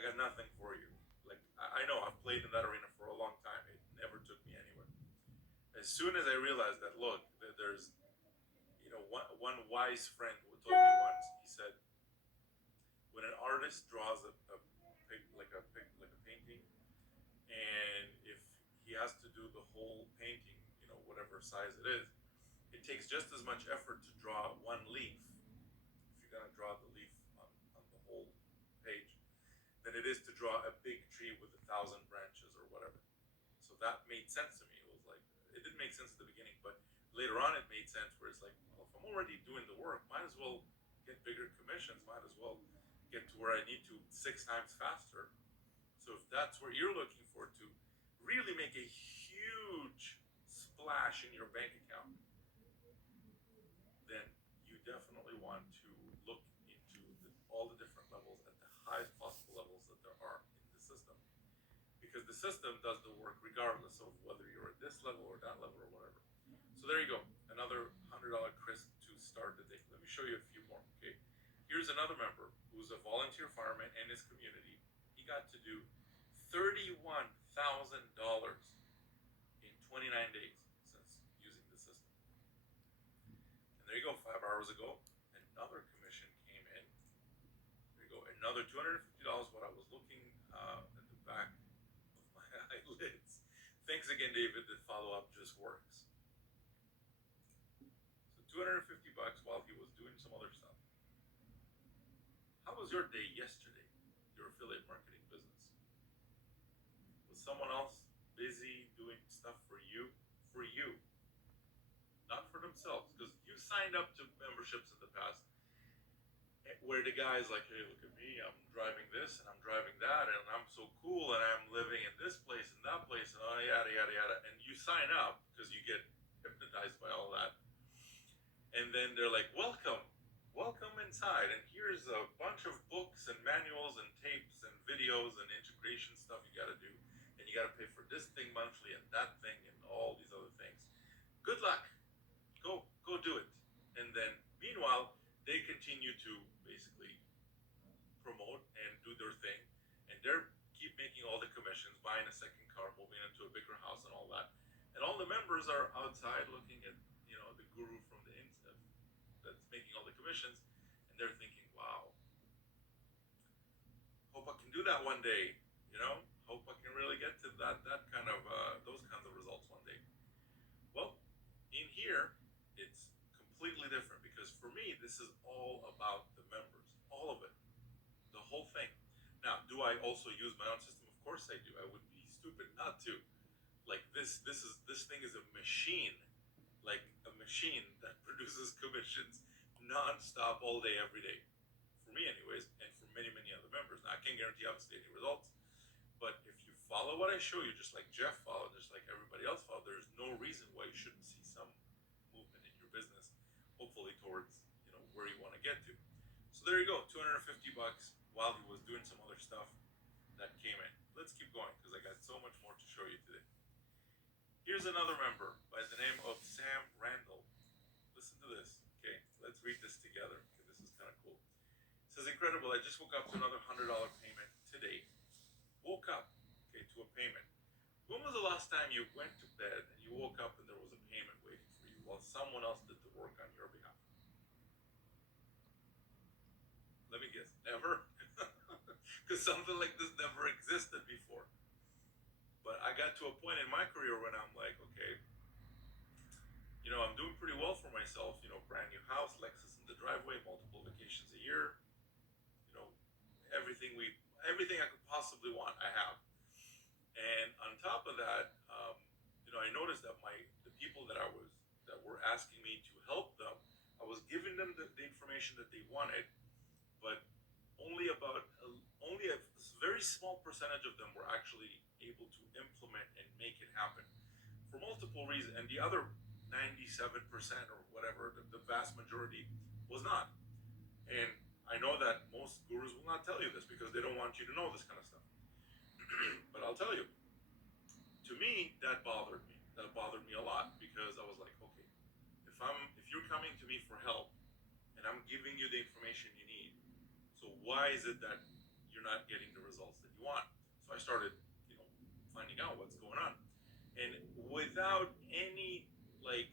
I got nothing for you. Like I know I've played in that arena for a long time. It never took me anywhere. As soon as I realized that, look, there's one wise friend who told me once. He said, when an artist draws like a painting, and if he has to do the whole painting, whatever size it takes just as much effort to draw one leaf, if you're gonna draw the leaf on the whole page, than it is to draw a big tree with 1,000 branches or whatever. So that made sense to me. It was like it didn't make sense at the beginning, but later on it made sense. Where it's like, well, if I'm already doing the work, might as well get bigger commissions. Might as well get to where I need to 6 times faster. So if that's what you're looking for to really make a huge splash in your bank account, then you definitely want to look into all the different levels at the highest possible levels that there are in the system, because the system does the work regardless of whether you're at this level or that level or whatever. So there you go, another $100 crisp to start the day. Let me show you a few more. Okay, here's another member who's a volunteer fireman in his community. He got to do $31,000 in 29 days since using the system. And there you go, 5 hours ago, another commission came in. There you go, another $250. What I was looking at the back of my eyelids. Thanks again, David. The follow up just works. So $250 while he was doing some other stuff. How was your day yesterday? Your affiliate marketing business? Was someone else busy doing stuff for you? For you, not for themselves, because you signed up to memberships in the past where the guy's like, hey, look at me, I'm driving this and I'm driving that, and I'm so cool, and I'm living in this place and that place, and yada yada yada. And you sign up because you get hypnotized by all that, and then they're like, welcome inside, and here's a bunch of books and manuals and tapes and videos and integration stuff you got to do, and you got to pay for this thing monthly and that thing and all these other things. Good luck. Go do it. And then meanwhile, they continue to basically promote and do their thing, and they're keep making all the commissions, buying a second car, moving into a bigger house, and all that. And all the members are outside looking at the guru from the inside that's making all the commissions, and they're thinking, "Wow, hope I can do that one day." Hope I can really get to that kind of those kinds of results one day. Well, in here, it's completely different, because for me, this is all about the members, all of it, the whole thing. Now, do I also use my own system? Of course I do. I would be stupid not to. Like this thing is a machine, like a machine that produces commissions non-stop all day, every day. For me, anyways, and for many, many other members. Now, I can't guarantee obviously any results, but if you follow what I show you, just like Jeff followed, just like everybody else followed, there's no reason why you shouldn't see some movement in your business, hopefully towards where you want to get to. So there you go, $250 while he was doing some other stuff that came in. Let's keep going because I got so much more to show you today. Here's another member by the name of Sam Randall. Listen to this, okay? Let's read this together. Okay, this is kind of cool. It says, incredible, I just woke up to another $100 payment today. Woke up, okay, to a payment. When was the last time you went to bed and you woke up and there was a payment waiting for you while someone else did the work on your behalf? Let me guess, never? Because something like this never existed before. But I got to a point in my career when I'm like, okay, I'm doing pretty well for myself. Brand new house, Lexus in the driveway, multiple vacations a year. You know, everything everything I could possibly want, I have. And on top of that, I noticed that the people that were asking me to help them, I was giving them the information that they wanted, but only about only a very small percentage of them were actually able to implement and make it happen for multiple reasons, and the other 97% or whatever, the vast majority was not. And I know that most gurus will not tell you this because they don't want you to know this kind of stuff. But I'll tell you, to me, that bothered me. That bothered me a lot because I was like, okay, if you're coming to me for help and I'm giving you the information you need, so why is it that you're not getting the results that you want. So I started, finding out what's going on, and without any like,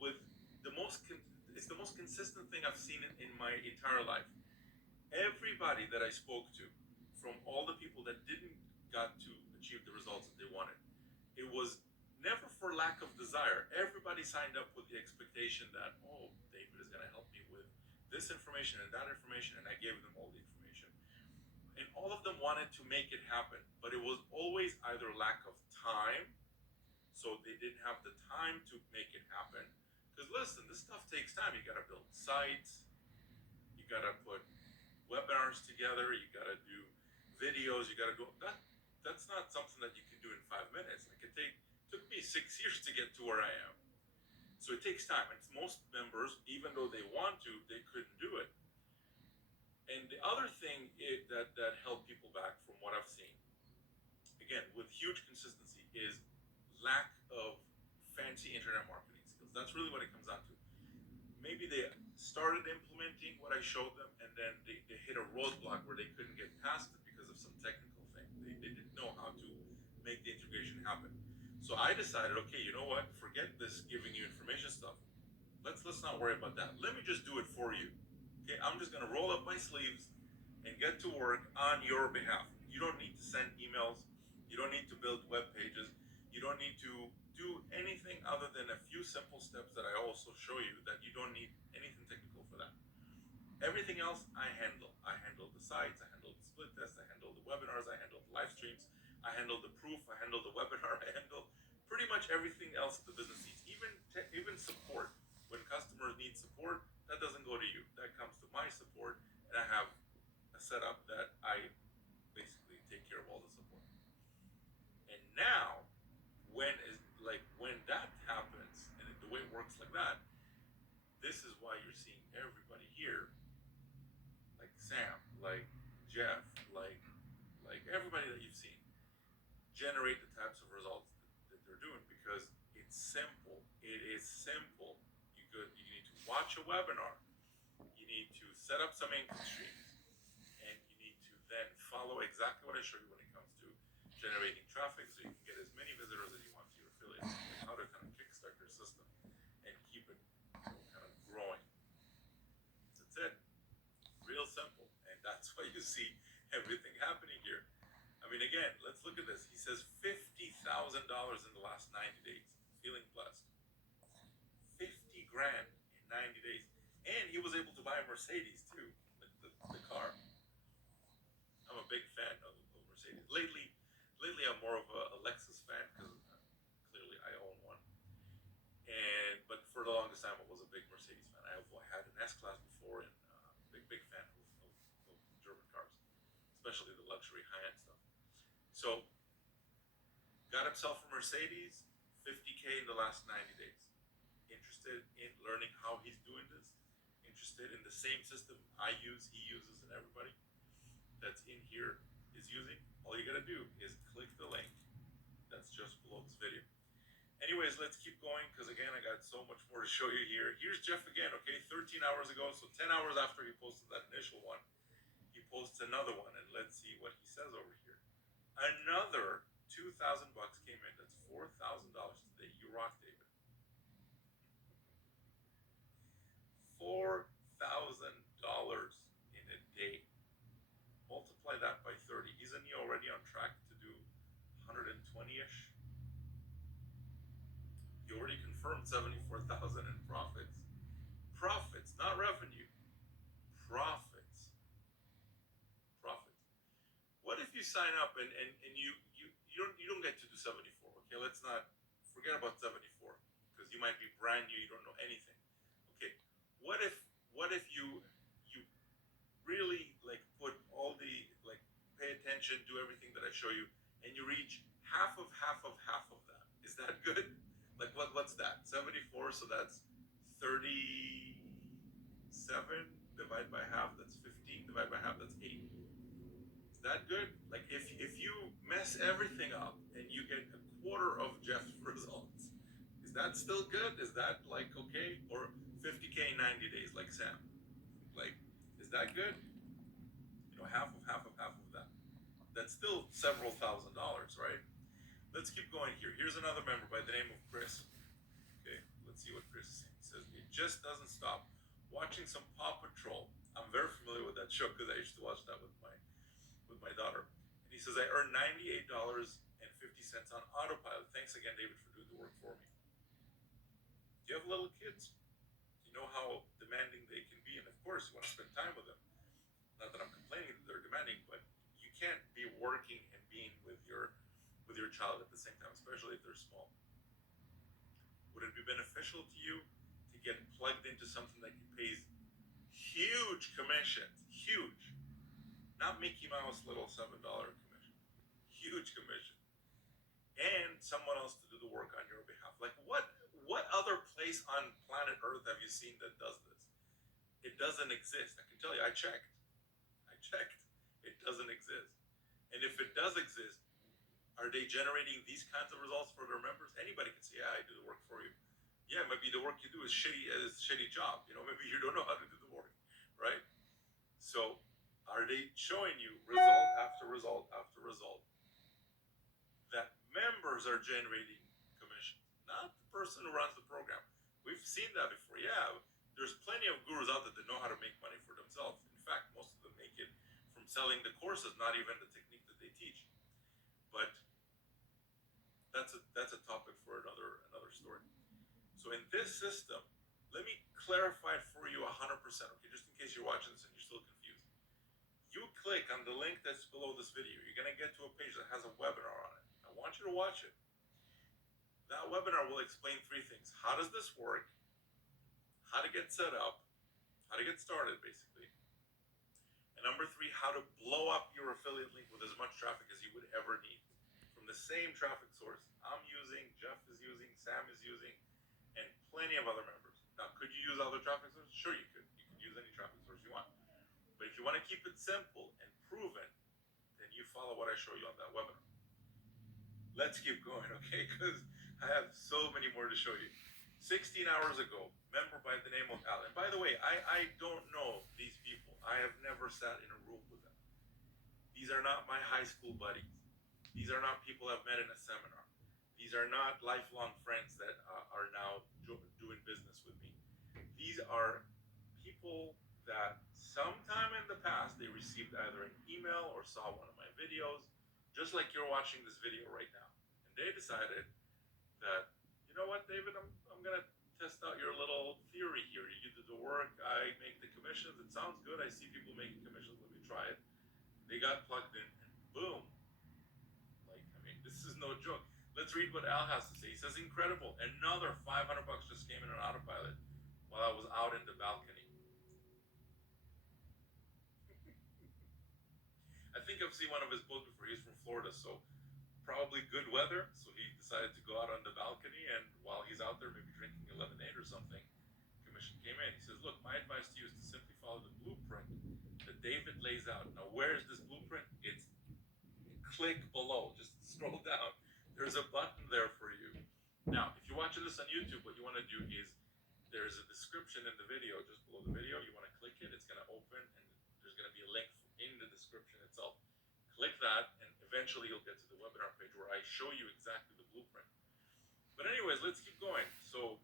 with the most, it's the most consistent thing I've seen in my entire life. Everybody that I spoke to, from all the people that didn't got to achieve the results that they wanted, it was never for lack of desire. Everybody signed up with the expectation that, oh, David is going to help me with this information and that information, and I gave them all the information. And all of them wanted to make it happen, but it was always either lack of time, so they didn't have the time to make it happen. Because listen, this stuff takes time. You got to build sites, you got to put webinars together, you got to do videos, you got to do that. That's not something that you can do in 5 minutes. Like took me 6 years to get to where I am. So it takes time. And most members, even though they want to, they couldn't do it. And the other thing that held people back from what I've seen, again, with huge consistency, is lack of fancy internet marketing skills. That's really what it comes down to. Maybe they started implementing what I showed them, and then they hit a roadblock where they couldn't get past it because of some technical thing. They didn't know how to make the integration happen. So I decided, okay, you know what? Forget this giving you information stuff. Let's not worry about that. Let me just do it for you. Okay, I'm just gonna roll up my sleeves and get to work on your behalf. You don't need to send emails. You don't need to build web pages. You don't need to do anything other than a few simple steps that I also show you, that you don't need anything technical for that. Everything else I handle. I handle the sites, I handle the split tests, I handle the webinars, I handle the live streams, I handle the proof, I handle the webinar, I handle pretty much everything else the business needs. Even support. When customers need support, that doesn't go to you. That comes to my support, and I have a setup that I basically take care of all the support. And now, when that happens, and the way it works like that, this is why you're seeing everybody here, like Sam, like Jeff, like everybody that you've seen, generate the types of results that they're doing, because it's simple. It is simple. You need to watch a webinar. You need to set up some income streams, and you need to then follow exactly what I show you when it comes to generating traffic, so you can get as many visitors as you want to your affiliates, like how to kind of kickstart your system and keep it kind of growing. That's it. Real simple, and that's why you see everything happening here. I mean, again, let's look at this. He says $50,000 in the last 90 days. Feeling blessed. 50 grand in 90 days. And he was able to buy a Mercedes too, the car. I'm a big fan of Mercedes. Lately I'm more of a Lexus fan, because clearly I own one. But for the longest time I was a big Mercedes fan. I had an S-Class before, and big fan of German cars, especially the luxury high-end stuff. So got himself a Mercedes, 50K in the last 90 days. Interested in learning how he's doing this, interested in the same system I use, he uses, and everybody that's in here is using, all you gotta do is click the link that's just below this video. Anyways, let's keep going, because again, I got so much more to show you here. Here's Jeff again, okay, 13 hours ago, so 10 hours after he posted that initial one, he posts another one, and let's see what he says over here. Another $2,000 came in. That's $4,000 today. You rock, David. $4,000 in a day. Multiply that by 30. Isn't he already on track to do 120-ish? He already confirmed 74,000 in profits. Profits, not revenue. Profits. What if you sign up and you don't get to do 74? Okay, let's not forget about 74, because you might be brand new, you don't know anything. Okay, what if you really put all the pay attention, do everything that I show you, and you reach half of that? Is that good? What's that? 74, so that's 37 divided by half, that's 15 divided by half, that's 8. Is that good? If you mess everything up and you get a quarter of Jeff's results, is that still good? Is that okay? Or 50K in 90 days like Sam? Is that good? Half of still several $1,000s, right? Let's keep going here. Here's another member by the name of Chris. Okay, let's see what Chris is saying. He says, it just doesn't stop. Watching some Paw Patrol. I'm very familiar with that show because I used to watch that with my daughter. And he says, I earned $98.50 on autopilot. Thanks again, David, for doing the work for me. Do you have little kids? You know how demanding they can be, and of course you want to spend time with them. Not that I'm complaining that they're demanding, but you can't be working and being with your child at the same time, especially if they're small. Would it be beneficial to you to get plugged into something that pays huge commissions, huge, not Mickey Mouse little $7 commission, huge commission, and someone else to do the work on your behalf? Like what other place on planet Earth have you seen that does this? It doesn't exist. I can tell you, I checked. It doesn't exist. And if it does exist, are they generating these kinds of results for their members? Anybody can say, yeah, I do the work for you. Yeah, maybe the work you do is shitty job. Maybe you don't know how to do the work, right? So are they showing you result after result after result that members are generating commission, not the person who runs the program? We've seen that before. Yeah, there's plenty of gurus out there that know how to make money for themselves. In fact, most of them make it from selling the courses, not even the technique that they teach. But that's a topic for another story. So in this system, let me clarify it for you 100%, okay, just in case you're watching this and you're still confused. You click on the link that's below this video, you're going to get to a page that has a webinar on it. I want you to watch it. That webinar will explain 3 things. How does this work? How to get set up, how to get started, basically. And number 3, how to blow up your affiliate link with as much traffic as you would ever need from the same traffic source I'm using, Jeff is using, Sam is using, and plenty of other members. Now, could you use other traffic sources? Sure, you could. You can use any traffic source you want. But if you want to keep it simple and proven, then you follow what I show you on that webinar. Let's keep going, okay? Because I have so many more to show you. 16 hours ago, member by the name of Al. And by the way, I don't know these people. I have never sat in a room with them. These are not my high school buddies. These are not people I've met in a seminar. These are not lifelong friends that are now doing business with me. These are people that sometime in the past they received either an email or saw one of my videos, just like you're watching this video right now. And they decided that, you know what, David, I'm going to test out your little theory here. You do the work, I make the commissions. It sounds good. I see people making commissions. Let me try it. They got plugged in and boom. This is no joke. Let's read what Al has to say. He says, incredible. Another $500 just came in on autopilot while I was out in the balcony. I think I've seen one of his posts before. He's from Florida, so probably good weather. So he decided to go out on the balcony, and while he's out there, maybe drinking a lemonade or something, commission came in. He says, look, my advice to you is to simply follow the blueprint that David lays out. Now, where is this blueprint? It's click below. Just scroll down. There's a button there for you. Now, if you're watching this on YouTube, what you want to do is there's a description in the video, just below the video. You want to click it. It's going to open, and there's going to be a link in the description itself. Click that, and eventually you'll get to the webinar page where I show you exactly the blueprint. But anyways, let's keep going. So,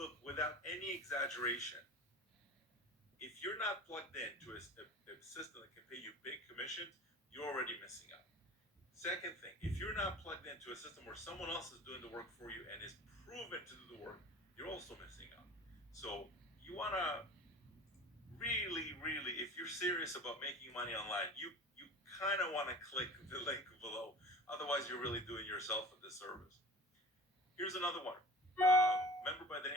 look, without any exaggeration, if you're not plugged into a system that can pay you big commissions, you're already missing out. Second thing, if you're not plugged into a system where someone else is doing the work for you and is proven to do the work, you're also missing out. So you want to really, if you're serious about making money online, you kind of want to click the link below. Otherwise, you're really doing yourself a disservice. Here's another one. Member by the name